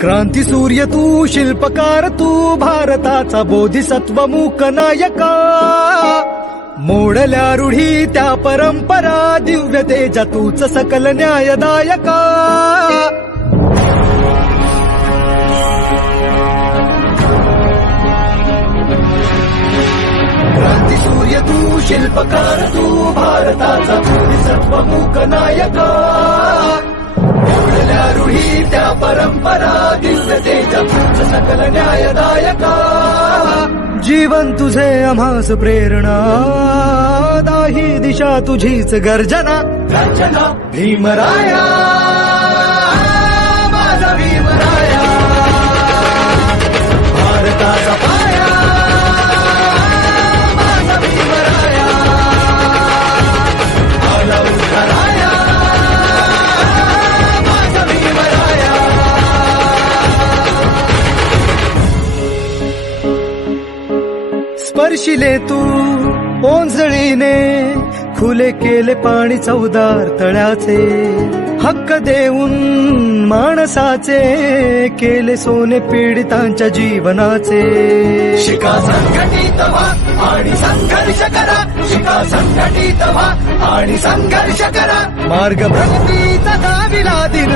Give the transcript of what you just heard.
क्रांती सूर्य तू, शिल्पकार तू, भारताचा बोधिसत्व मूक नायका. मोडल्या रूढी त्या परंपरा, दिव्य तेजा तूच सकल न्यायदायका. क्रांती सूर्य तू, शिल्पकार तू, भारताचा बोधिसत्व मूक नायका. मोडल्या रूढी त्या परंपरा, दिव्य तेजा तूच सकल न्यायदायका. जीवन तुझे आम्हास प्रेरणा, दाही दिशा तुझीच गर्जना. गर्जना भीमराया, माझा भीमराया, भारताचा पाया, माझा भीमराया, आला उद्धाराया, माझा भीमराया. स्पर्शिले तू ओंजळीने, खुले केले पाणी चौदार तळ्याचे. हक्क देऊन माणसाचे, केले सोने पीडितांच्या जीवनाचे. शिका संघटित व्हा आणि संघर्ष करा, शिका संघटित व्हा आणि संघर्ष करा. मार्ग प्रगतीचा दाविला दिन,